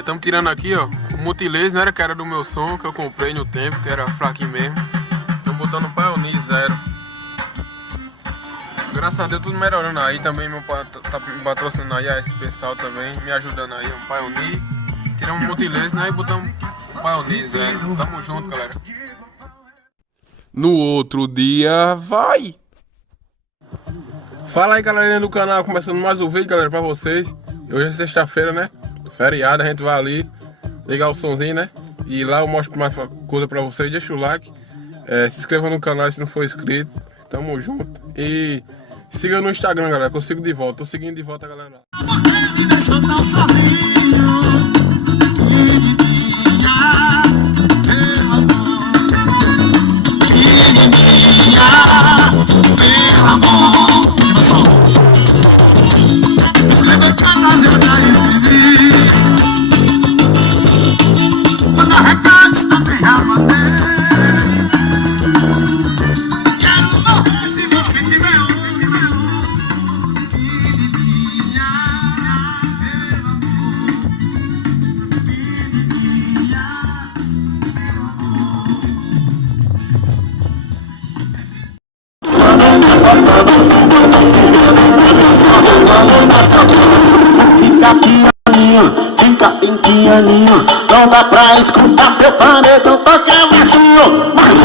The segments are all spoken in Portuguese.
galerinha, estamos tirando aqui, ó, o multilês, né, que era do meu som, que eu comprei no tempo, que era fraquinho mesmo. Estamos botando o Pioneer 0. Graças a Deus tudo melhorando aí, também meu pai tá me patrocinando aí, esse pessoal também, me ajudando aí, um Pioneer. Tiramos o multilês, né, e botamos o Pioneer 0. Tamo junto, galera. No outro dia, vai! Fala aí, galerinha do canal, começando mais um vídeo, galera, pra vocês. Hoje é sexta-feira, né? Feriado, a gente vai ali ligar o somzinho, né? E lá eu mostro mais coisa pra vocês. Deixa o like, se inscreva no canal se não for inscrito. Tamo junto. E siga no Instagram, galera, que eu sigo de volta. Tô seguindo de volta, galera. Fica pianinho, fica pianinho, não dá pra escutar teu planeta, toque é vazio, mas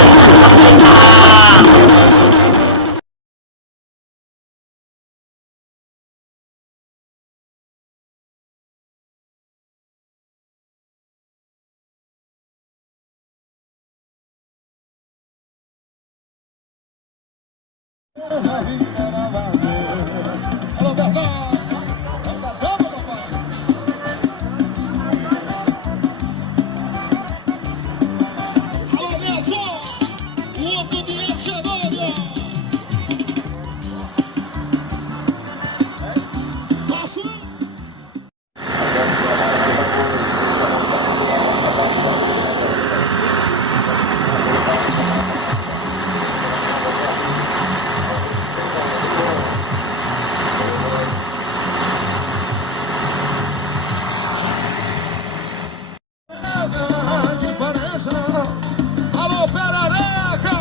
alô, Perareca!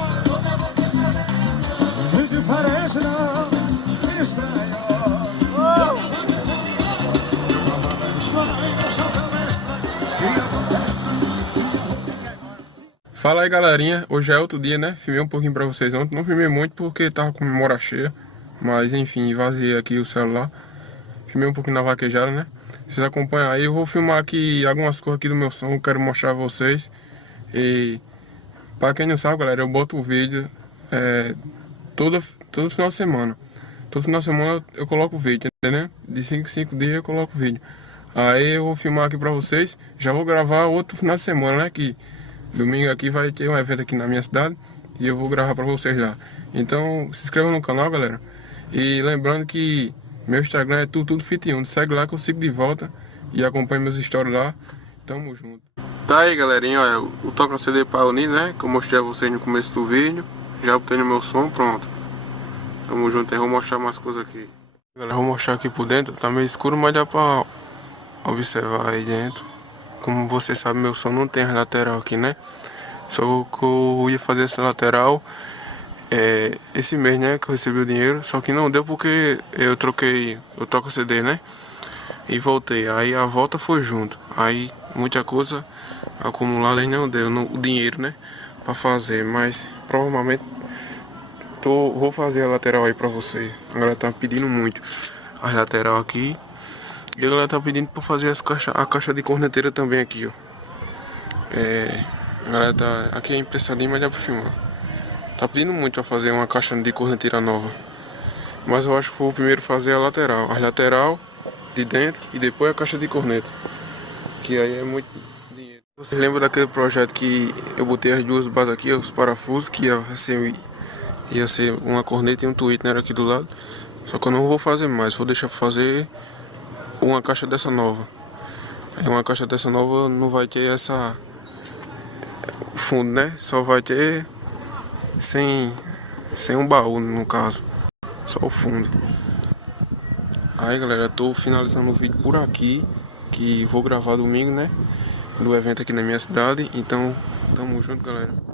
Indiferença não estranho. Fala aí, galerinha. Hoje é outro dia, né? Filmei um pouquinho pra vocês ontem. Não filmei muito porque tava com memória cheia. Mas enfim, vazei aqui o celular. Filmei um pouquinho na vaquejada, né? Vocês acompanham aí. Eu vou filmar aqui algumas coisas aqui do meu som. Eu quero mostrar a vocês. E para quem não sabe, galera, eu boto o vídeo todo final de semana. Todo final de semana eu coloco o vídeo, entendeu? De 5 em 5 dias eu coloco o vídeo. Aí eu vou filmar aqui pra vocês. Já vou gravar outro final de semana, né? Que domingo aqui vai ter um evento aqui na minha cidade. E eu vou gravar pra vocês lá. Então se inscreva no canal, galera. E lembrando que meu Instagram é tudo fit1. Segue lá que eu sigo de volta. E acompanhe meus stories lá. Tamo junto. Tá aí, galerinha, olha, o Toca CD Pioneer, né? Que eu mostrei a vocês no começo do vídeo. Já obtei no meu som, pronto. Tamo junto aí, vou mostrar mais coisas aqui. Galera, vou mostrar aqui por dentro. Tá meio escuro, mas dá pra observar aí dentro. Como vocês sabem, meu som não tem lateral aqui, né? Só que eu ia fazer essa lateral esse mês, né? Que eu recebi o dinheiro. Só que não deu porque eu troquei o Toca CD, né? E voltei. Aí a volta foi junto. Aí muita coisa acumulada e não deu o dinheiro, né? Pra fazer. Mas provavelmente vou fazer a lateral aí pra vocês. A galera tá pedindo muito a lateral aqui. E a galera tá pedindo pra fazer a caixa de corneteira também aqui, ó. A galera tá. Aqui é empressadinho, mas dá pra filmar. Tá pedindo muito pra fazer uma caixa de corneteira nova. Mas eu acho que vou primeiro fazer a lateral. A lateral de dentro e depois a caixa de corneta. Que aí é muito dinheiro. Você lembra daquele projeto que eu botei as duas bases aqui, os parafusos, que ia ser uma corneta e um tweeter aqui do lado. Só que eu não vou fazer mais, vou deixar pra fazer uma caixa dessa nova. Aí uma caixa dessa nova não vai ter essa fundo, né? Só vai ter sem um baú, no caso. Só o fundo. Aí, galera, tô finalizando o vídeo por aqui. que vou gravar domingo, né? Do evento aqui na minha cidade. Então, tamo junto, galera.